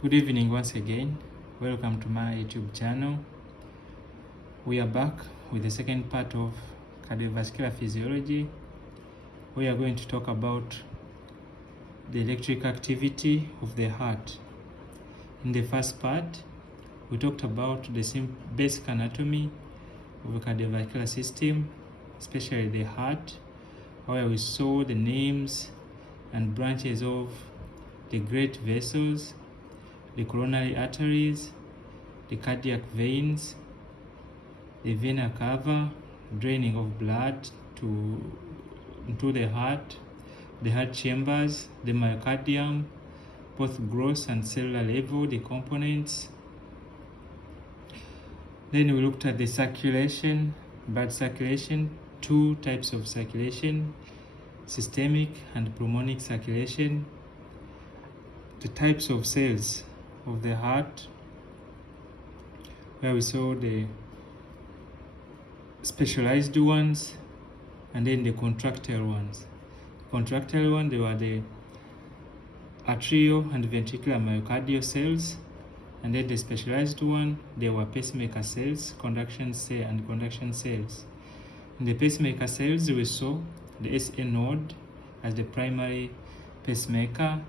Good evening once again. Welcome to my YouTube channel. We are back with the second part of cardiovascular physiology. We are going to talk about the electric activity of the heart. In the first part, we talked about the basic anatomy of the cardiovascular system, especially the heart, where we saw the names and branches of the great vessels, the coronary arteries, the cardiac veins, the vena cava, draining of blood into the heart chambers, the myocardium, both gross and cellular level, the components. Then we looked at the circulation, blood circulation, two types of circulation, systemic and pulmonic circulation, the types of cells of the heart, where we saw the specialized ones and then the contractile ones. Contractile ones, they were the atrial and ventricular myocardial cells, and then the specialized one, they were pacemaker cells, conduction cells. In the pacemaker cells, we saw the SA node as the primary pacemaker,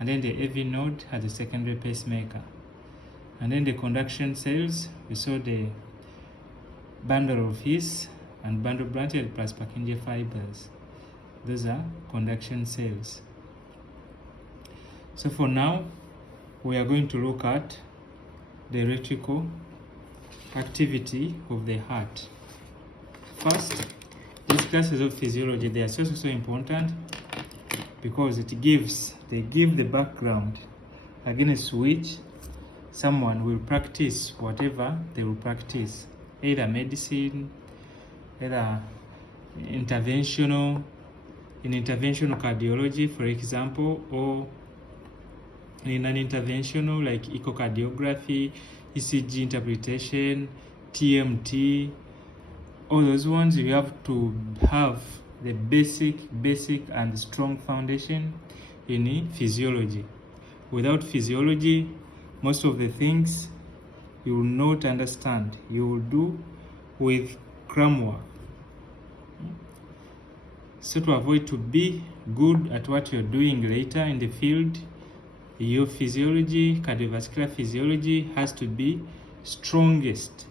and then the AV node as the secondary pacemaker. And then the conduction cells, we saw the bundle of His and bundle branches plus Purkinje fibers. Those are conduction cells. So for now, we are going to look at the electrical activity of the heart. First, these classes of physiology, they are so important because they give the background against which someone will practice whatever they will practice, either medicine, either interventional cardiology, for example, or in an interventional like echocardiography, ECG interpretation, TMT, all those ones. You have to have the basic and strong foundation in physiology. Without physiology, most of the things you will not understand. You will do with cram work. So to avoid to be good at what you're doing later in the field, your physiology, cardiovascular physiology, has to be strongest,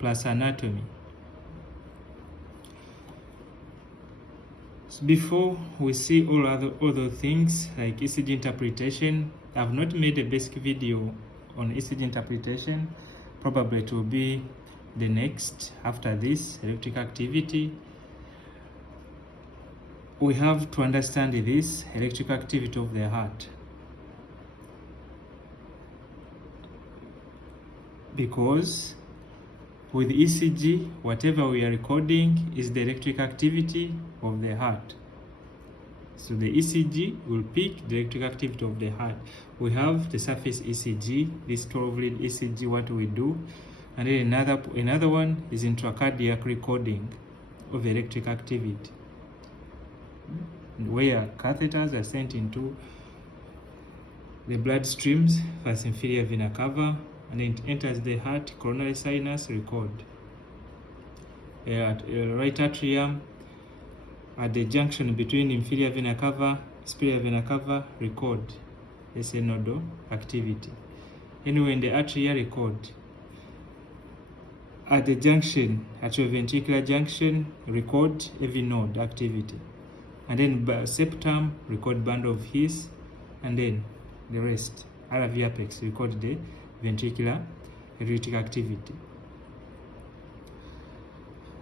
plus anatomy. So before we see all other things like ECG interpretation, I've not made a basic video on ECG interpretation. Probably it will be the next after this electric activity. We have to understand this electric activity of the heart, because with ECG, whatever we are recording is the electric activity of the heart. So the ECG will pick the electric activity of the heart. We have the surface ECG, this 12-lead ECG, what we do. And then another one is intracardiac recording of electric activity, where catheters are sent into the blood streams, first inferior vena cava, and then it enters the heart, coronary sinus, record. At right atrium, at the junction between inferior vena cava, superior vena cava, record. It's a nodal activity. Anyway, in the atria, record. At the junction, at your ventricular junction, record AV node activity. And then septum, record band of His, and then the rest. RV apex, record the ventricular electric activity.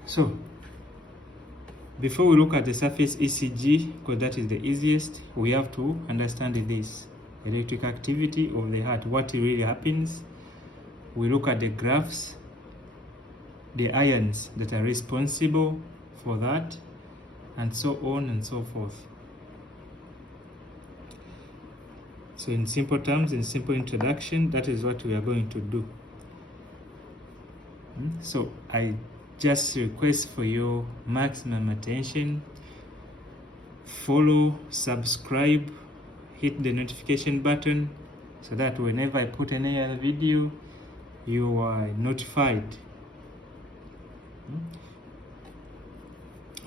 So, before we look at the surface ECG, because that is the easiest, we have to understand this electric activity of the heart, what really happens. We look at the graphs, the ions that are responsible for that, and so on and so forth. So in simple terms, in simple introduction, that is what we are going to do. So I just request for your maximum attention. Follow, subscribe, hit the notification button so that whenever I put any other video, you are notified.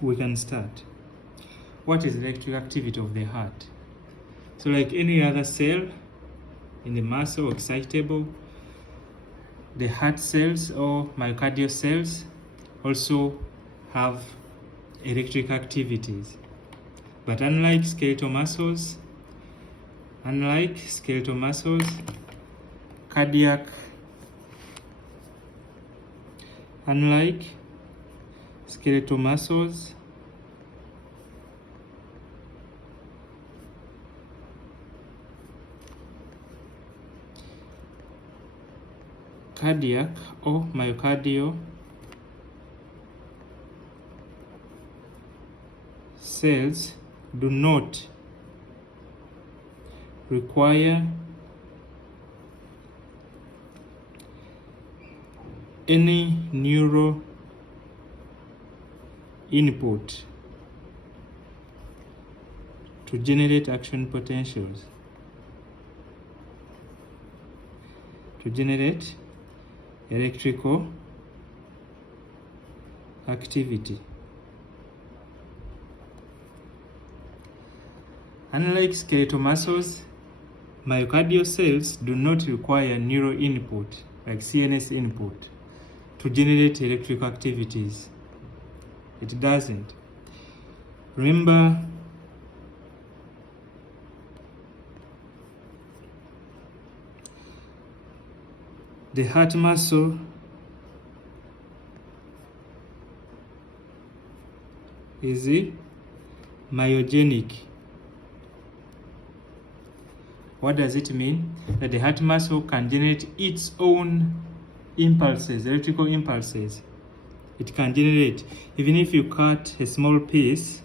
We can start. What is electrical activity of the heart? So like any other cell in the muscle excitable, the heart cells or myocardial cells also have electric activities. But unlike skeletal muscles, cardiac or myocardial cells do not require any neural input to generate action potentials, to generate electrical activity. Unlike skeletal muscles, myocardial cells do not require neural input, like CNS input, to generate electrical activities. It doesn't. Remember, the heart muscle is myogenic. What does it mean? That the heart muscle can generate its own impulses, electrical impulses. It can generate, even if you cut a small piece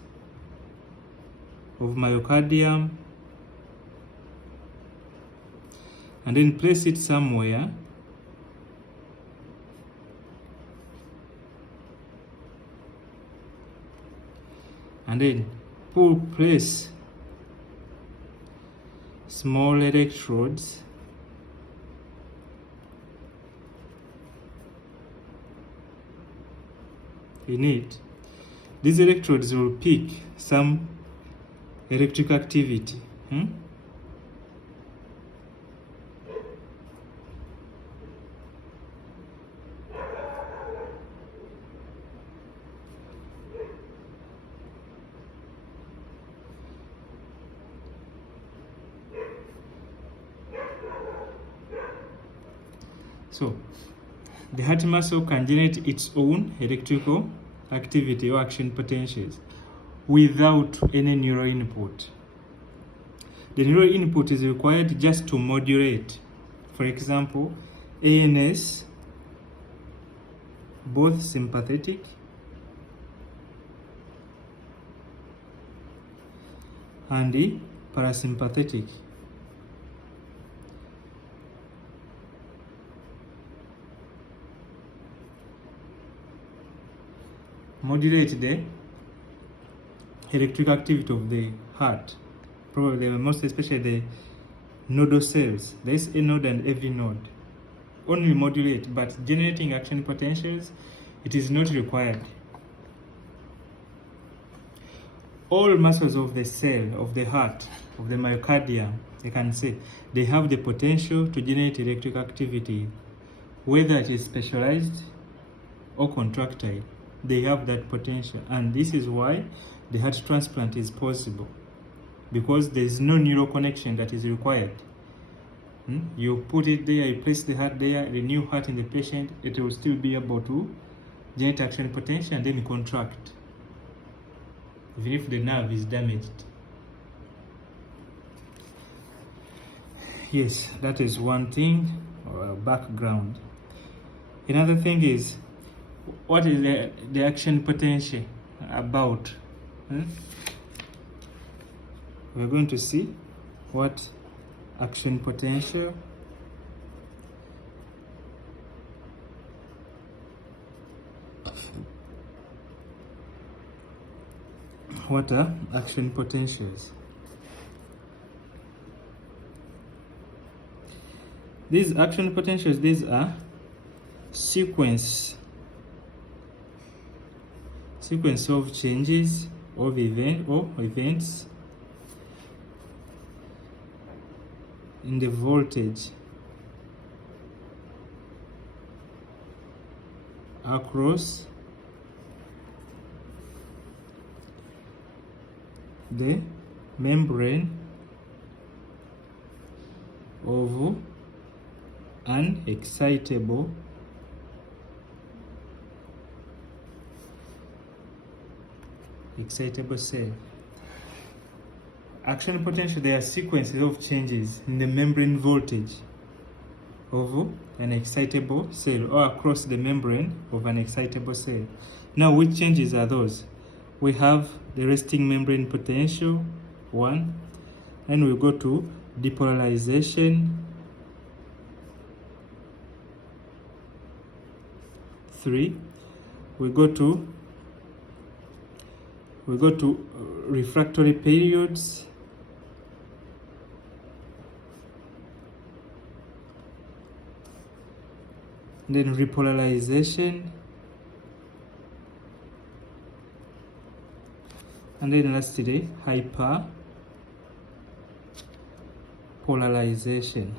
of myocardium and then place it somewhere, and then place small electrodes in it. These electrodes will pick some electric activity. So the heart muscle can generate its own electrical activity or action potentials without any neural input. The neural input is required just to modulate. For example, ANS, both sympathetic and the parasympathetic. Modulate the electrical activity of the heart, probably most especially the nodal cells. There is a node and every node. Only modulate, but generating action potentials, it is not required. All muscles of the cell, of the heart, of the myocardium, you can say, they have the potential to generate electric activity, whether it is specialized or contractile. They have that potential, and this is why the heart transplant is possible, because there is no neural connection that is required. You put it there, you place the heart there, the new heart in the patient, it will still be able to generate action potential and then contract, even if the nerve is damaged. Yes, that is one thing, or background. Another thing is, what is the action potential about? We're going to see what action potential what are action potentials. These action potentials, these are sequence of changes of events in the voltage across the membrane of an excitable cell. Action potential, they are sequences of changes in the membrane voltage of an excitable cell or across the membrane of an excitable cell. Now, which changes are those? We have the resting membrane potential, 1, and we go to depolarization, 3. We go to refractory periods, then repolarization, and then lastly hyperpolarization.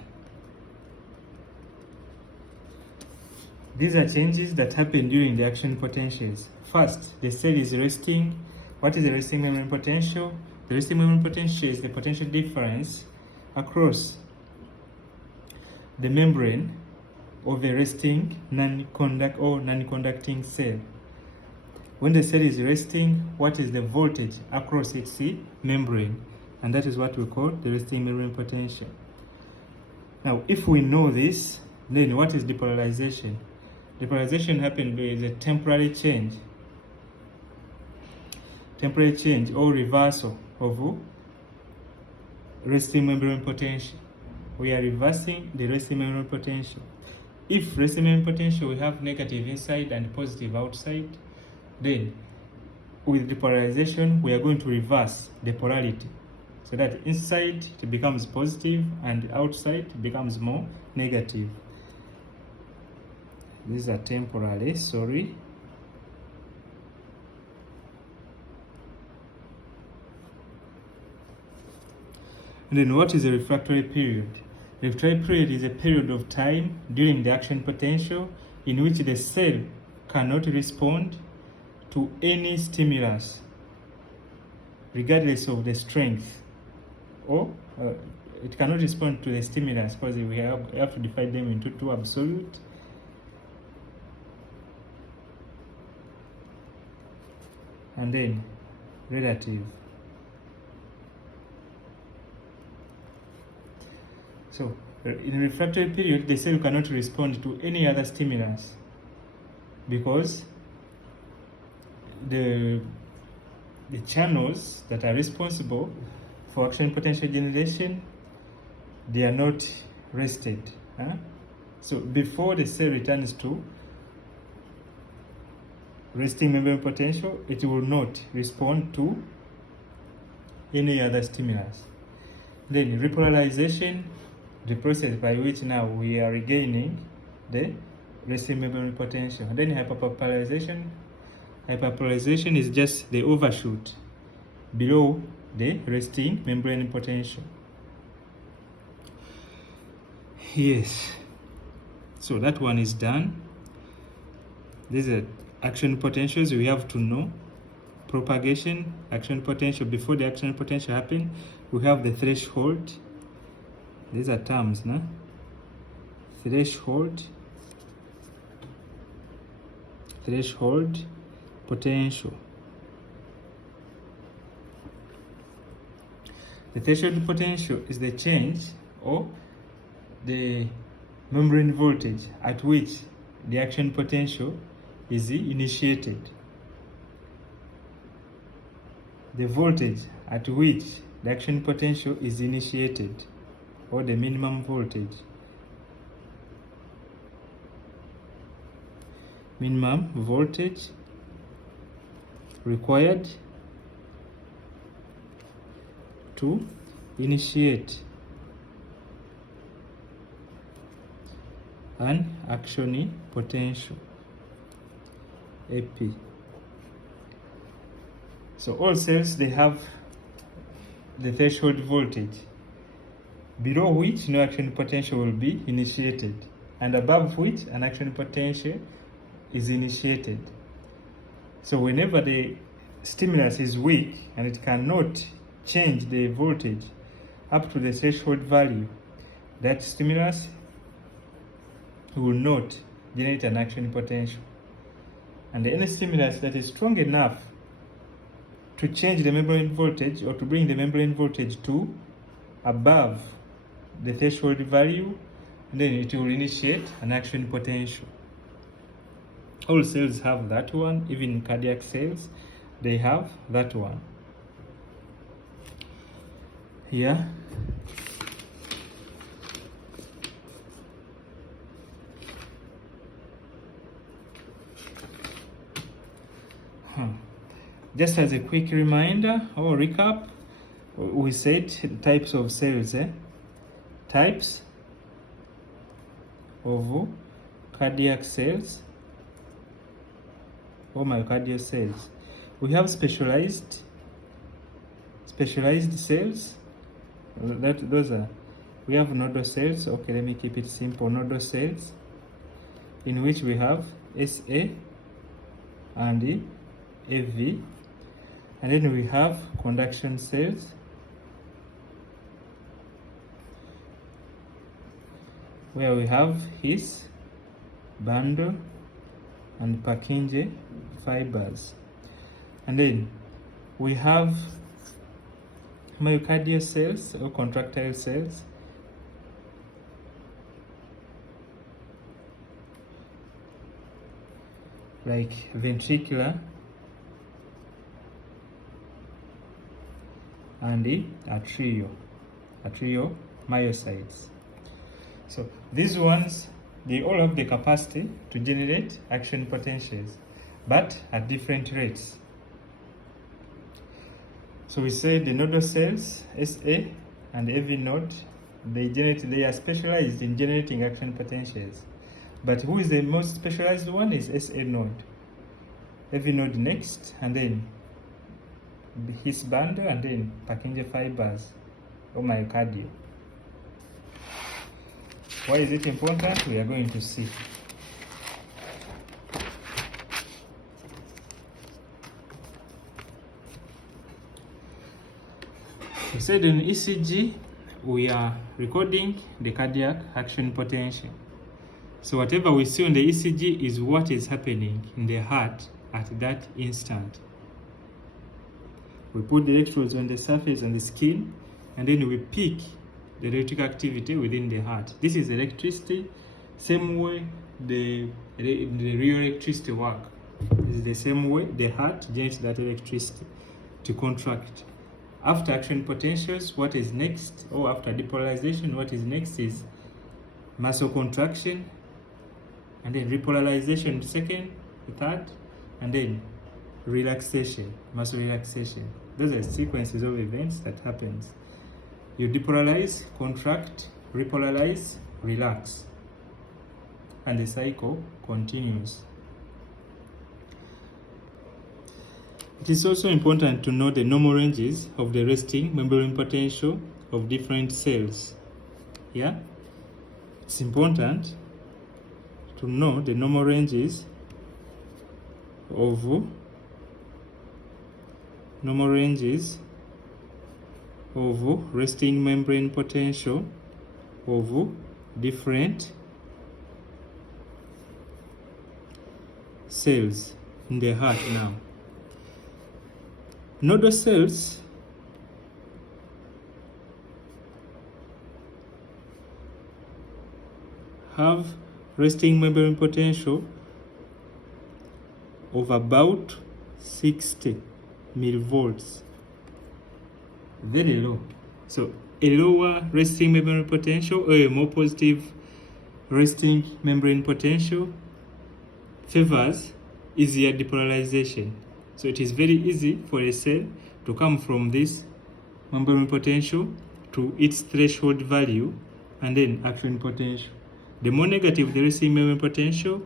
These are changes that happen during the action potentials. First, the cell is resting. What is the resting membrane potential? The resting membrane potential is the potential difference across the membrane of a resting non-conducting cell. When the cell is resting, what is the voltage across its membrane? And that is what we call the resting membrane potential. Now, if we know this, then what is depolarization? Depolarization happens with a temporary change or reversal of resting membrane potential. We are reversing the resting membrane potential. If resting membrane potential, we have negative inside and positive outside, then with depolarization, we are going to reverse the polarity so that inside it becomes positive and outside it becomes more negative. These are temporary, sorry. And then what is a refractory period? The refractory period is a period of time during the action potential in which the cell cannot respond to any stimulus, regardless of the strength, or it cannot respond to the stimulus because we have to divide them into two: absolute and then relative. So, in a refractory period, the cell cannot respond to any other stimulus because the channels that are responsible for action potential generation, they are not rested. So, before the cell returns to resting membrane potential, it will not respond to any other stimulus. Then repolarization, the process by which now we are regaining the resting membrane potential. And then hyperpolarization is just the overshoot below the resting membrane potential. Yes, so that one is done. These are action potentials we have to know. Propagation, action potential. Before the action potential happen, we have the threshold. These are terms, no? Threshold, potential. The threshold potential is the change or the membrane voltage at which the action potential is initiated. The voltage at which the action potential is initiated, or the minimum voltage. Minimum voltage required to initiate and action potential, AP. So all cells, they have the threshold voltage, below which no action potential will be initiated, and above which an action potential is initiated. So whenever the stimulus is weak and it cannot change the voltage up to the threshold value, that stimulus will not generate an action potential. And any stimulus that is strong enough to change the membrane voltage or to bring the membrane voltage to above the threshold value, then it will initiate an action potential. All cells have that one, even cardiac cells, they have that one. Here, just as a quick reminder or recap, we said types of cells, types of cardiac cells or myocardial cells. We have specialized cells. Those are, we have nodal cells. Okay, let me keep it simple. Nodal cells, in which we have SA and AV, and then we have conduction cells, where we have his bundle and Purkinje fibers. And then we have myocardial cells or contractile cells, like ventricular and the arterial myocytes. So these ones, they all have the capacity to generate action potentials, but at different rates. So we say the nodal cells, SA and AV node, they are specialized in generating action potentials. But who is the most specialized one is SA node. AV node next, and then his bundle, and then Purkinje fibers or myocardial. Why is it important? We are going to see. We said in ECG, we are recording the cardiac action potential. So whatever we see on the ECG is what is happening in the heart at that instant. We put the electrodes on the surface and the skin, and then we pick the electric activity within the heart. This is electricity, same way the real electricity work. This is the same way the heart generates that electricity to contract. After action potentials, what is next? Or after depolarization, what is next is muscle contraction, and then repolarization second, third, and then relaxation, muscle relaxation. Those are sequences of events that happens. You depolarize, contract, repolarize, relax, and the cycle continues. It is also important to know the normal ranges of the resting membrane potential of different cells. Yeah, it's important to know the normal ranges of resting membrane potential of different cells in the heart. Now, nodal cells have resting membrane potential of about 60 millivolts. Very low. So a lower resting membrane potential or a more positive resting membrane potential favors easier depolarization. So it is very easy for a cell to come from this membrane potential to its threshold value and then action potential. The more negative the resting membrane potential,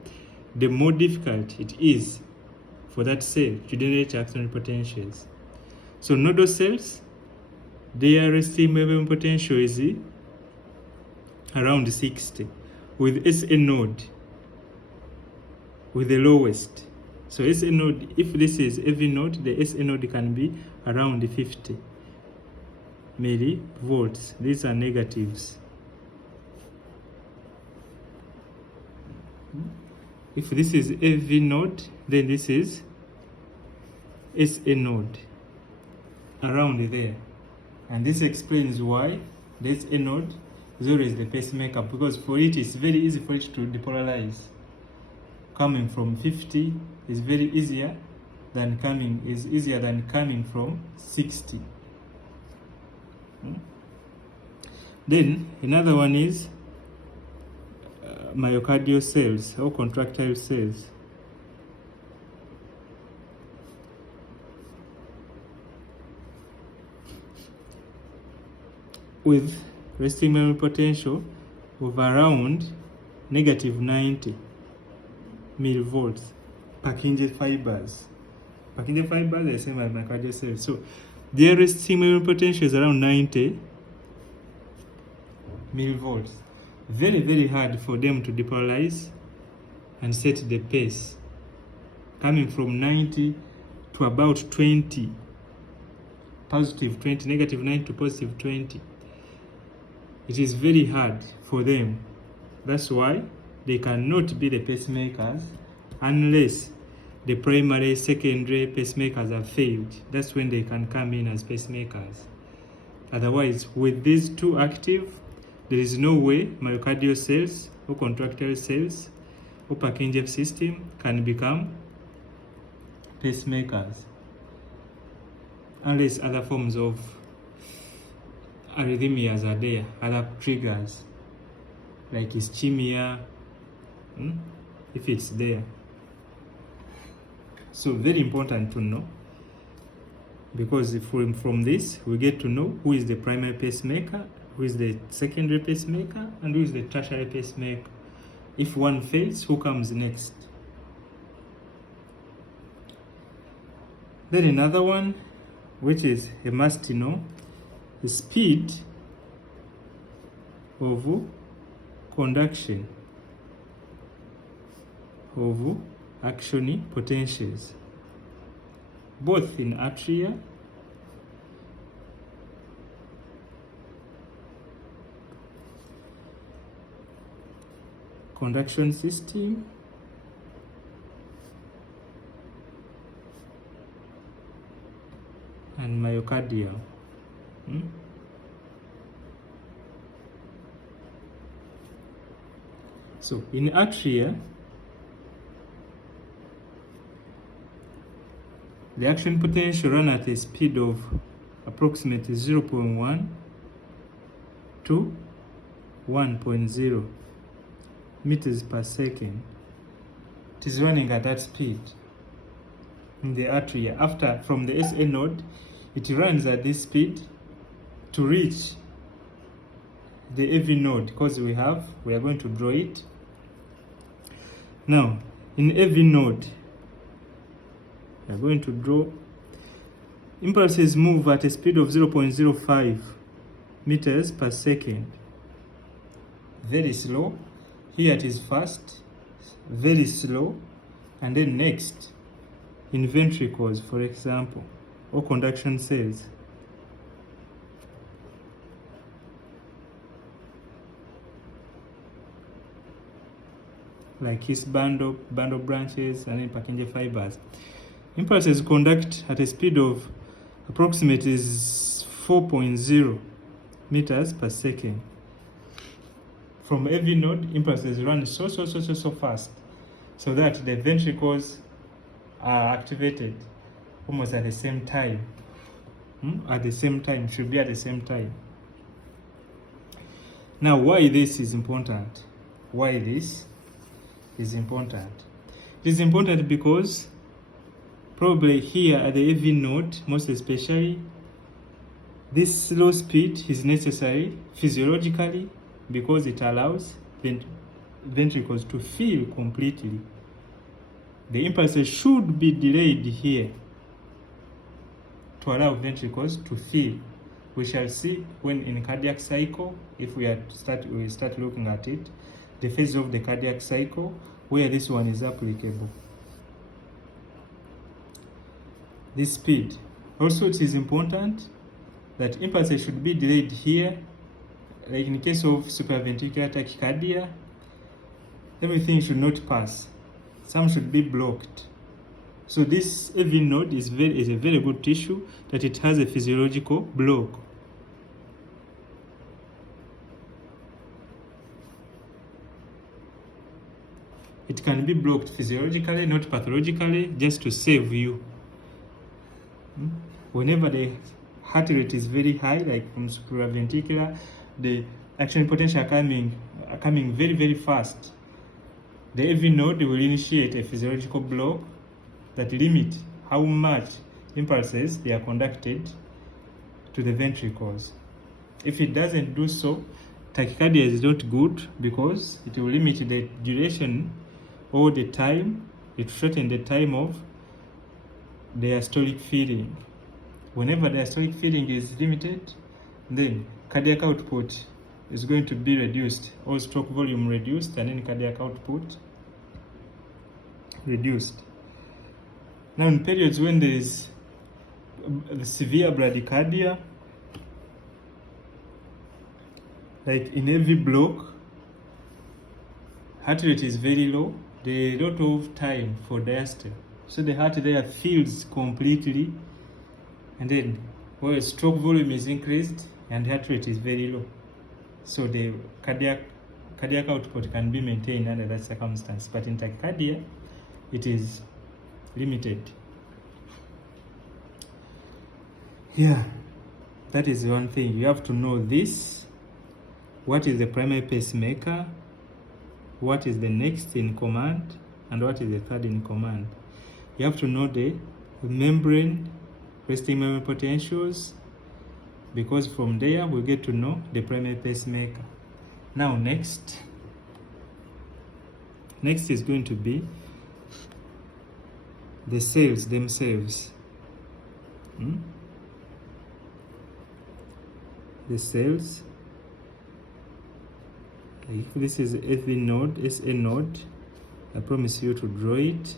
the more difficult it is for that cell to generate axonal potentials. So nodal cells, their resting membrane potential is around 60, with SA node with the lowest. So SA node, if this is AV node, the SA node can be around 50 millivolts. These are negatives. If this is AV node, then this is SA node, around there. And this explains why the SA node is always the pacemaker, because for it it's very easy for it to depolarize. Coming from 50 is very easier than coming from 60. Then another one is myocardial cells or contractile cells. With resting membrane potential of around negative 90 millivolts. Purkinje fibers. Purkinje fibers are the same as myocardial cells. So their resting membrane potential is around 90 millivolts. Very, very hard for them to depolarize and set the pace. Coming from 90 to about 20. Positive 20, negative 9 to positive 20. It is very hard for them. That's why they cannot be the pacemakers unless the primary, secondary pacemakers have failed. That's when they can come in as pacemakers. Otherwise, with these two active, there is no way myocardial cells or contractile cells or Purkinje system can become pacemakers, unless other forms of arrhythmias are there, other triggers like ischemia, if it's there. So very important to know, because from this we get to know who is the primary pacemaker, who is the secondary pacemaker, and who is the tertiary pacemaker. If one fails, who comes next? Then another one, which is a must to know, the speed of conduction of action potentials, both in atria conduction system and myocardial. So in atria, the action potential run at a speed of approximately 0.1 to 1.0 meters per second. It is running at that speed in the atria. After, from the SA node, it runs at this speed to reach the AV node, because we are going to draw it. Now, in AV node, we are going to draw. Impulses move at a speed of 0.05 meters per second. Very slow. Here it is fast, very slow, and then next, in ventricles, for example, or conduction cells, like his bundle branches, and then Purkinje fibers. Impulses conduct at a speed of approximately 4.0 meters per second. From every node, impulses run so fast, so that the ventricles are activated almost at the same time. At the same time, should be at the same time. Now, why this is important? Why this is important? It is important because probably here at the AV node, most especially, this slow speed is necessary physiologically, because it allows ventricles to fill completely. The impulses should be delayed here to allow ventricles to fill. We shall see when in cardiac cycle, if we start looking at it, the phase of the cardiac cycle where this one is applicable. This speed. Also, it is important that impulses should be delayed here, like in case of supraventricular tachycardia, everything should not pass. Some should be blocked. So this AV node is a very good tissue that it has a physiological block. It can be blocked physiologically, not pathologically, just to save you. Whenever the heart rate is very high, like from supraventricular, the action potential are coming very, very fast. The AV node will initiate a physiological block that limit how much impulses they are conducted to the ventricles. If it doesn't do so, tachycardia is not good because it will limit the duration or the time, it shortens the time of diastolic filling. Whenever diastolic filling is limited, then cardiac output is going to be reduced, or stroke volume reduced, and then cardiac output reduced. Now in periods when there is the severe bradycardia, like in every block, heart rate is very low, there is a lot of time for diastole. So the heart there fills completely, and then where stroke volume is increased and heart rate is very low. So the cardiac output can be maintained under that circumstance. But in tachycardia, it is limited. Yeah, that is one thing. You have to know this. What is the primary pacemaker? What is the next in command? And what is the third in command? You have to know the membrane, resting membrane potentials, because from there we get to know the primary pacemaker. Now next is going to be the cells themselves. The cells. If this is AV node, SA node, I promise you to draw it.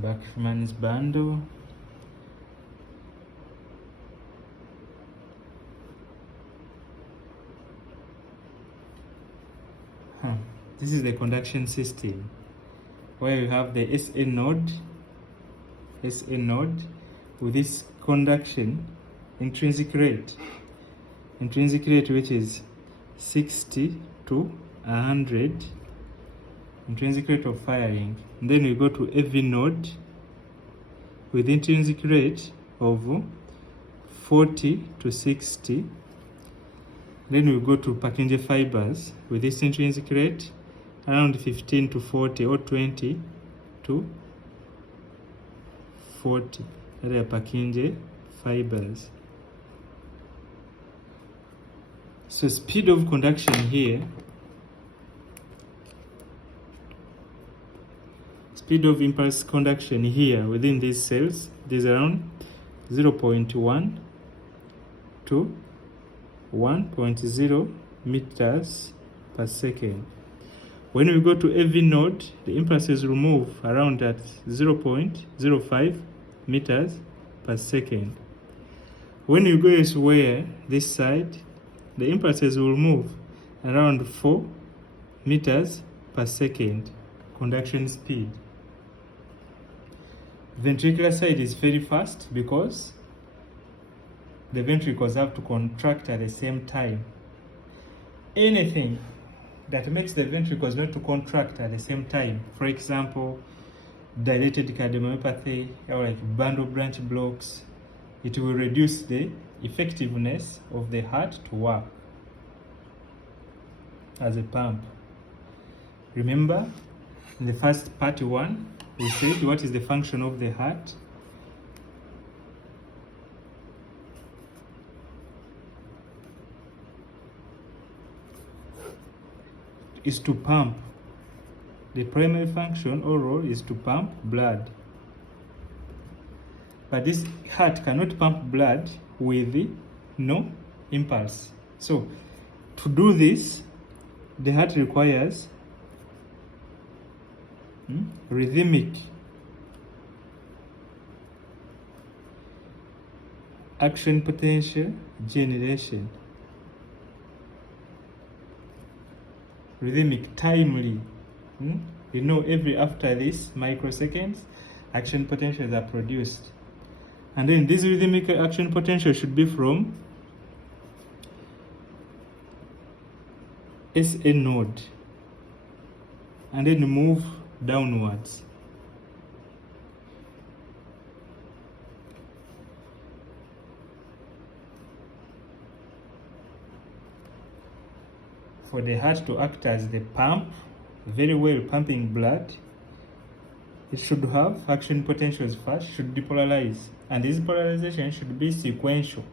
Bachmann's bundle. This is the conduction system where you have the SA node with this conduction intrinsic rate which is 60 to 100 intrinsic rate of firing. And then we go to AV node with intrinsic rate of 40 to 60. Then we go to Purkinje fibers with this intrinsic rate around 15 to 40 or 20 to 40. That are Purkinje fibers. So speed of conduction here, speed of impulse conduction here within these cells is around 0.1 to 1.0 meters per second. When we go to AV node, the impulses will move around at 0.05 meters per second. When you go elsewhere, this side, the impulses will move around 4 meters per second conduction speed. Ventricular side is very fast because the ventricles have to contract at the same time. Anything that makes the ventricles not to contract at the same time. For example, dilated cardiomyopathy or like bundle branch blocks, it will reduce the effectiveness of the heart to work as a pump. Remember, in the first part 1, we said what is the function of the heart. Is to pump. The primary function or role is to pump blood. But this heart cannot pump blood with no impulse. So to do this, the heart requires rhythmic action potential generation. Rhythmic, timely. You know, every after this microseconds, action potentials are produced. And then this rhythmic action potential should be from SA node and then move downwards. For the heart to act as the pump, very well pumping blood, it should have action potentials first, should depolarize, and this polarization should be sequential.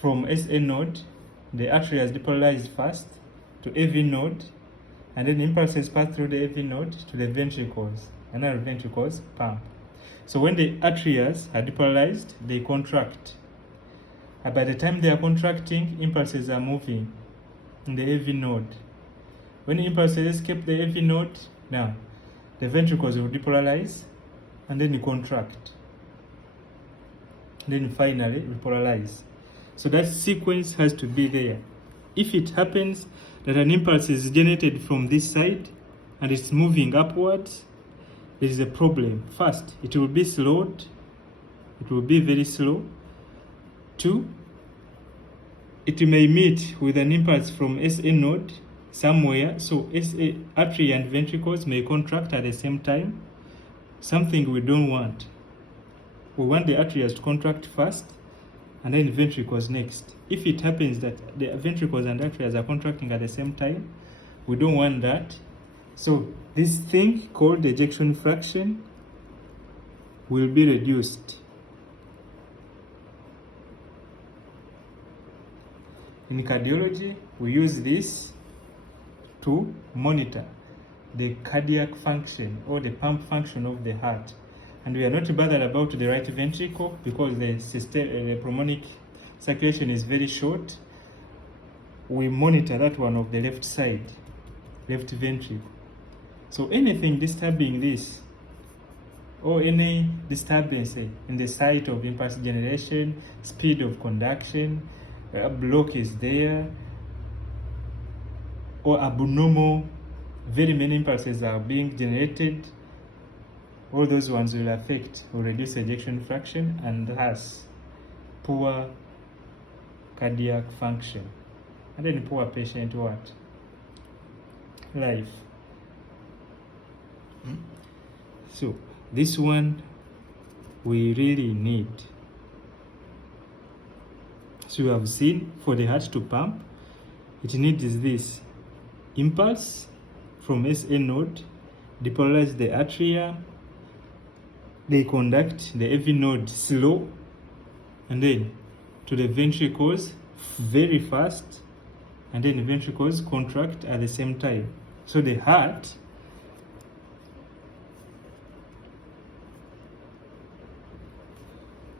From SA node, the artery is depolarized first to AV node, and then impulses pass through the AV node to the ventricles, and now the ventricles pump. So when the arteries are depolarized, they contract. And by the time they are contracting, impulses are moving in the AV node. When impulses escape the AV node, now the ventricles will depolarize and then contract. Then finally repolarize. So that sequence has to be there. If it happens that an impulse is generated from this side and it's moving upwards, there is a problem. First, it will be slowed. It will be very slow. 2, it may meet with an impulse from SA node somewhere, so SA artery and ventricles may contract at the same time, something we don't want. We want the arteries to contract first and then ventricles next. If it happens that the ventricles and arteries are contracting at the same time, we don't want that. So this thing called ejection fraction will be reduced. In cardiology, we use this to monitor the cardiac function or the pump function of the heart. And we are not bothered about the right ventricle because the pulmonic circulation is very short. We monitor that one of the left side, left ventricle. So anything disturbing this or any disturbance in the site of impulse generation, speed of conduction, a block is there, or abnormal, very many impulses are being generated, all those ones will affect or reduce ejection fraction and thus poor cardiac function. And then poor patient what? Life. So this one we really need. So you have seen for the heart to pump, it needs this impulse from SA node, depolarize the atria, they conduct the AV node slow, and then to the ventricles very fast, and then the ventricles contract at the same time. So the heart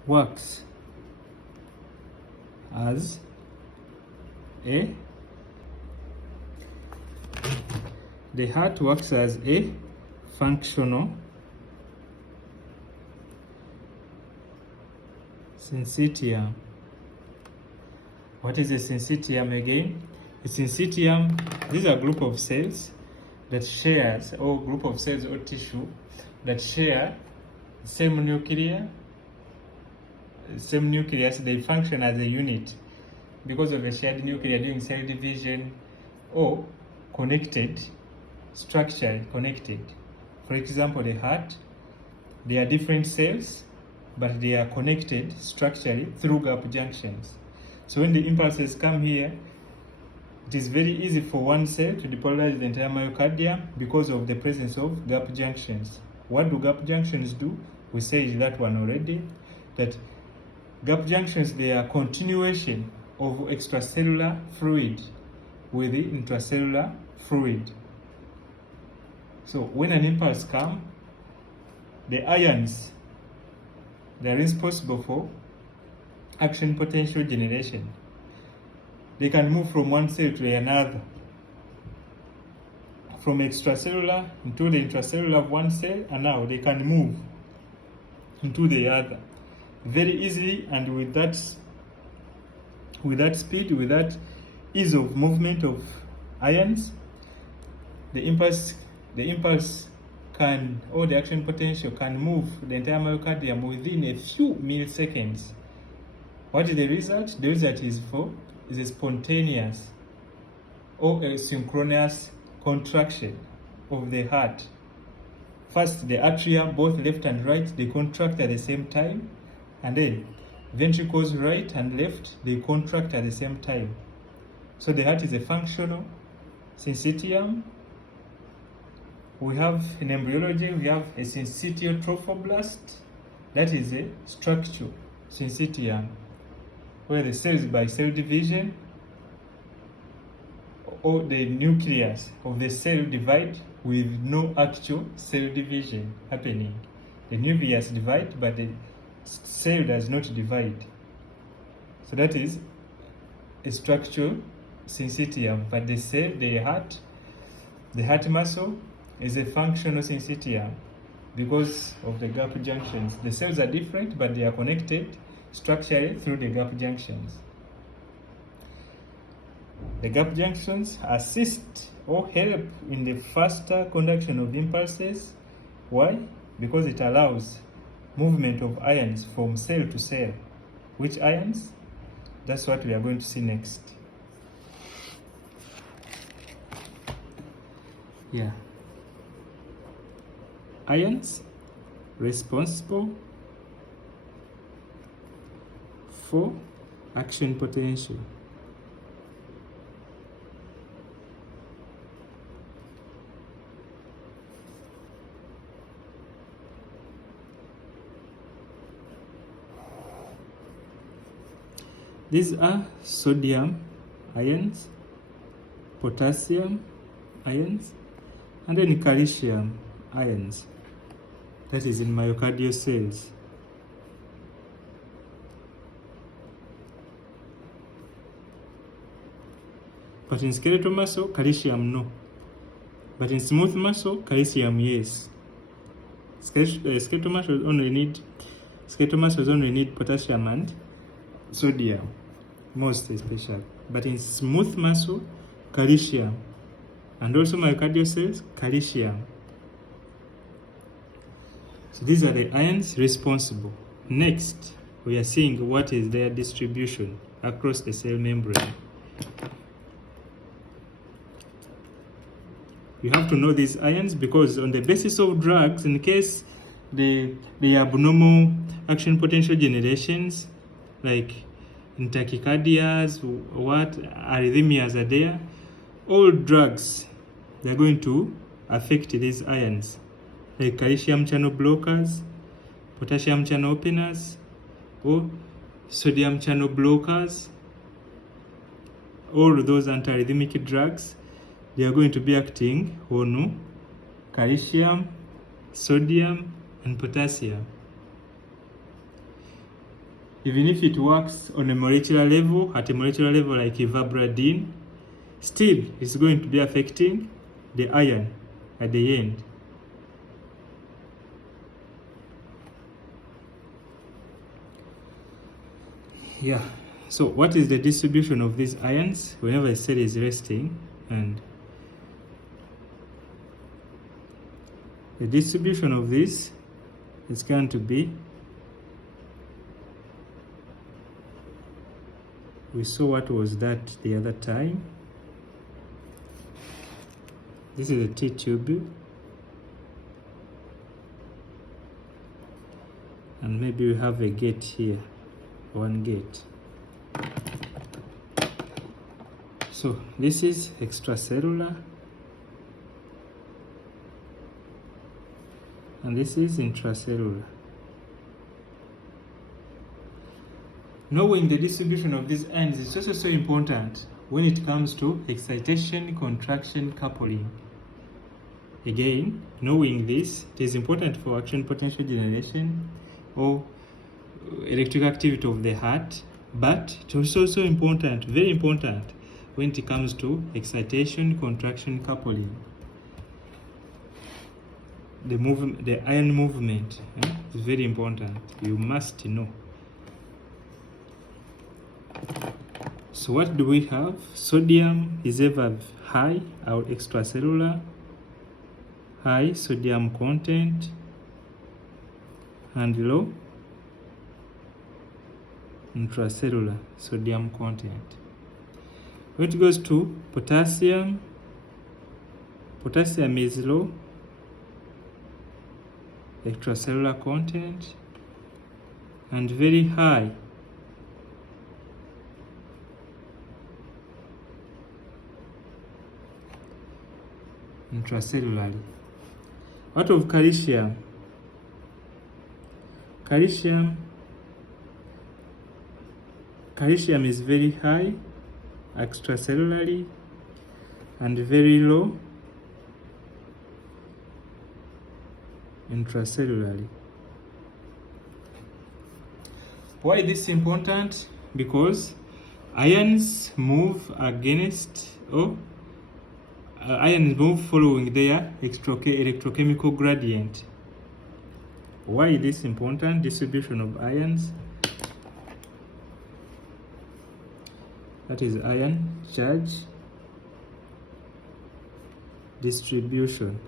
works as a functional syncytium. What is a syncytium again? A syncytium, these are a group of cells that shares, or group of cells or tissue that share same nucleus, they function as a unit because of a shared nucleus during cell division or connected, structurally connected. For example, the heart, they are different cells, but they are connected structurally through gap junctions. So when the impulses come here, it is very easy for one cell to depolarize the entire myocardium because of the presence of gap junctions. What do gap junctions do? We said that one already, that gap junctions, they are continuation of extracellular fluid with the intracellular fluid. So when an impulse comes, the ions, they are responsible for action potential generation. They can move from one cell to another, from extracellular into the intracellular of one cell, and now they can move into the other very easily, and with that speed, with that ease of movement of ions, the impulse can, or the action potential can move the entire myocardium within a few milliseconds. What is the result? The result is a spontaneous or a synchronous contraction of the heart. First, the atria, both left and right, they contract at the same time, and then ventricles right and left, they contract at the same time. So the heart is a functional syncytium. We have in embryology, we have a syncytial trophoblast, that is a structural syncytium, where the cells by cell division or the nucleus of the cell divide with no actual cell division happening. The nucleus divides, but the cell does not divide. So that is a structural syncytium. But the cell, the heart muscle is a functional syncytium because of the gap junctions. The cells are different, but they are connected structurally through the gap junctions. The gap junctions assist or help in the faster conduction of impulses. Why? Because it allows movement of ions from cell to cell. Which ions? That's what we are going to see next. Yeah. Ions responsible for action potential. These are sodium ions, potassium ions, and then calcium ions. That is in myocardial cells. But in skeletal muscle, calcium no. But in smooth muscle, calcium yes. Skeletal muscles only need potassium and sodium, most especially. But in smooth muscle, calcium, and also myocardial cells, calcium. So these are the ions responsible. Next, we are seeing what is their distribution across the cell membrane. You have to know these ions because on the basis of drugs, in case the abnormal action potential generations, like in tachycardias, arrhythmias are there, all drugs, they're going to affect these ions, like calcium channel blockers, potassium channel openers, or sodium channel blockers. All those antiarrhythmic drugs, they are going to be acting on calcium, sodium, and potassium. Even if it works on a molecular level, at a molecular level like ivabradine, still it's going to be affecting the ion at the end. Yeah, so what is the distribution of these ions whenever a cell is resting? And the distribution of this is going to be, we saw what was that the other time. This is a T-tube, and maybe we have a gate here, one gate. So this is extracellular, and this is intracellular. Knowing the distribution of these ends is also so important when it comes to excitation, contraction, coupling. Again, knowing this, it is important for action potential generation or electrical activity of the heart, but it is also important, very important, when it comes to excitation, contraction, coupling. The ion movement is very important. You must know. So what do we have? Sodium is ever high, our extracellular, high sodium content, and low intracellular sodium content. When it goes to potassium, potassium is low extracellular content and very high intracellularly. What of calcium? Calcium is very high extracellularly and very low intracellularly. Why this is important? Because ions move against ions move following their electrochemical gradient. Why this important? Distribution of ions. That is ion charge distribution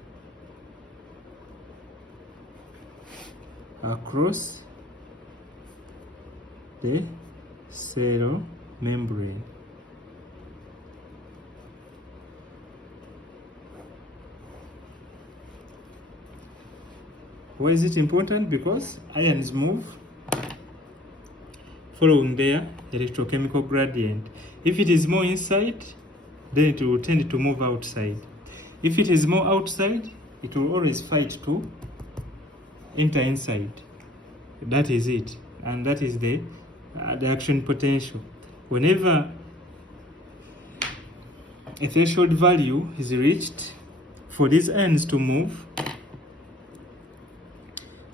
across the cell membrane. Why is it important? Because ions move following their electrochemical gradient. If it is more inside, then it will tend to move outside. If it is more outside, it will always fight to enter inside. That is it, and that is the action potential. Whenever a threshold value is reached for these ions to move,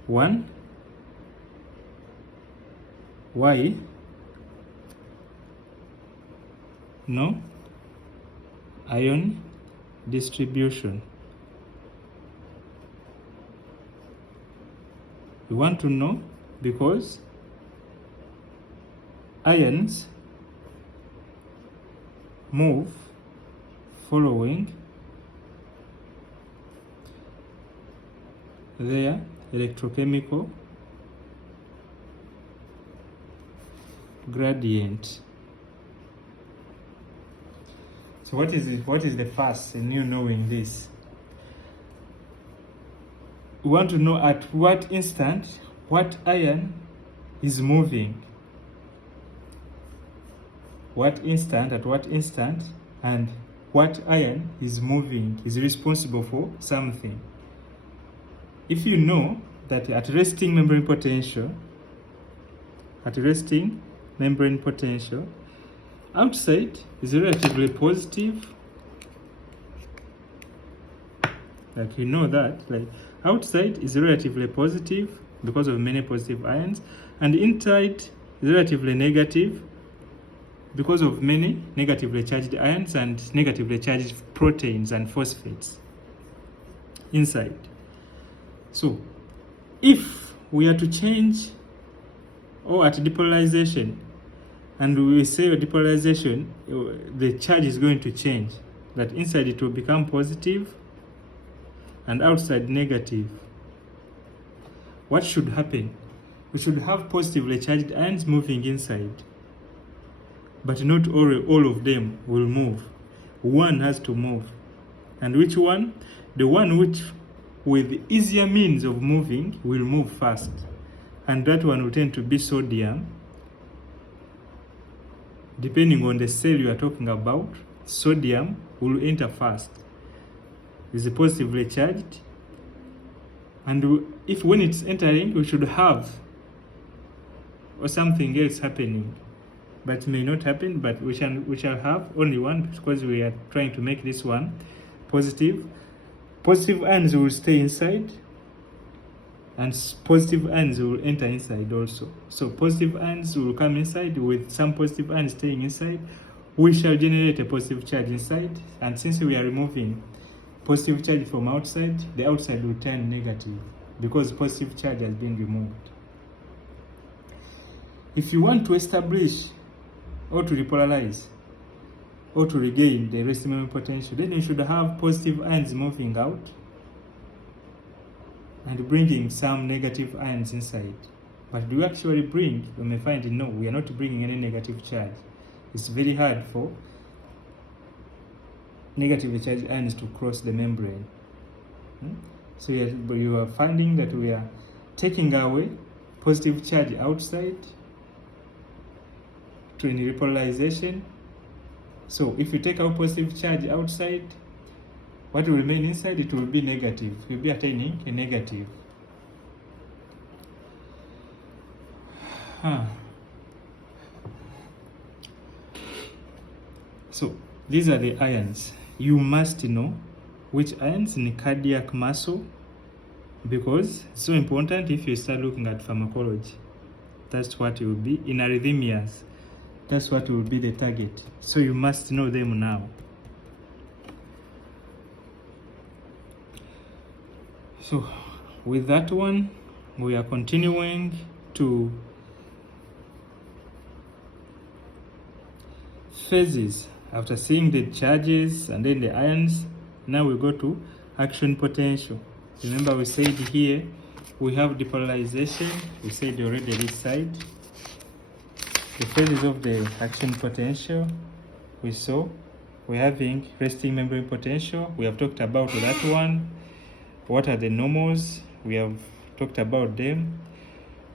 one, why? No ion distribution. We want to know because ions move following their electrochemical gradient. So what is it? What is the first in you knowing this? We want to know at what instant what ion is moving. What instant, at what instant, and what ion is moving, is responsible for something. If you know that at resting membrane potential, outside is relatively positive, like you know that, like outside is relatively positive because of many positive ions, and inside is relatively negative because of many negatively charged ions and negatively charged proteins and phosphates inside. So if we are to change or at depolarization, and we say at depolarization, the charge is going to change, that inside it will become positive and outside negative. What should happen? We should have positively charged ions moving inside, but not all of them will move. One has to move. And which one? The one which with easier means of moving will move fast. And that one will tend to be sodium. Depending on the cell you are talking about, sodium will enter fast. It's positively charged. And if when it's entering, we should have or something else happening. But it may not happen, but we shall have only one because we are trying to make this one positive. Positive ions will stay inside, and positive ions will enter inside also. So positive ions will come inside with some positive ions staying inside. We shall generate a positive charge inside, and since we are removing positive charge from outside, the outside will turn negative because positive charge has been removed. If you want to establish or to repolarize or to regain the resting memory potential, then you should have positive ions moving out and bringing some negative ions inside. But do you actually bring? You may find no, we are not bringing any negative charge. It's very hard for negatively charged ions to cross the membrane. So you are finding that we are taking away positive charge outside to any repolarization. So if you take out positive charge outside, what will remain inside? It will be negative. You'll be attaining a negative. So these are the ions. You must know which ions in cardiac muscle, because it's so important if you start looking at pharmacology. That's what it will be. In arrhythmias, that's what will be the target. So you must know them now. So with that one, we are continuing to phases. After seeing the charges and then the ions, now we go to action potential. Remember we said here we have depolarization. We said already this side. The phases of the action potential we saw. We're having resting membrane potential. We have talked about that one. What are the normals? We have talked about them.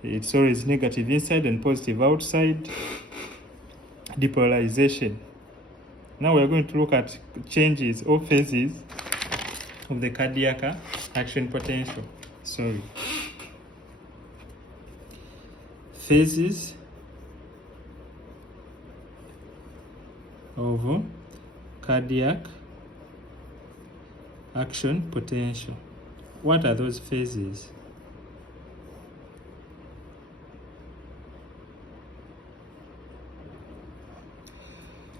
It's always negative inside and positive outside. Depolarization. Now we are going to look at changes or phases of the cardiac action potential. Phases of cardiac action potential. What are those phases?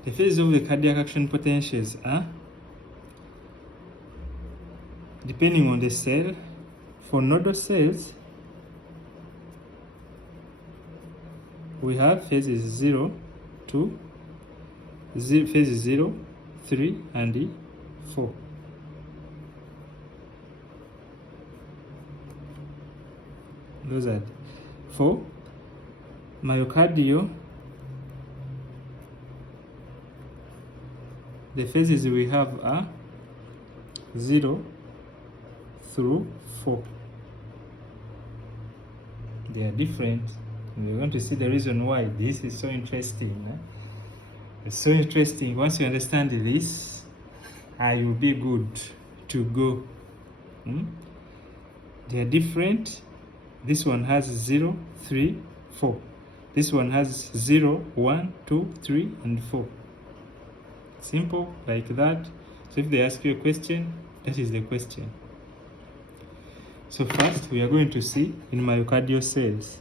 The phases of the cardiac action potentials are, depending on the cell, for nodal cells, we have phases 0, 2, phases 0, 3, and 4. Those are 4. Myocardial, the phases we have are 0 through 4. They are different. We're going to see the reason why this is so interesting. It's so interesting. Once you understand this, you will be good to go. They are different. This one has 0, 3, 4. This one has 0, 1, 2, 3, and 4. Simple, like that. So if they ask you a question, that is the question. So first, we are going to see in myocardial cells.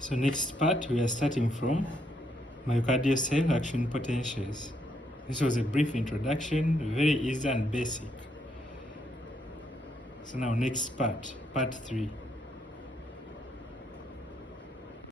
So next part, we are starting from myocardial cell action potentials. This was a brief introduction, very easy and basic. So now next part, part 3.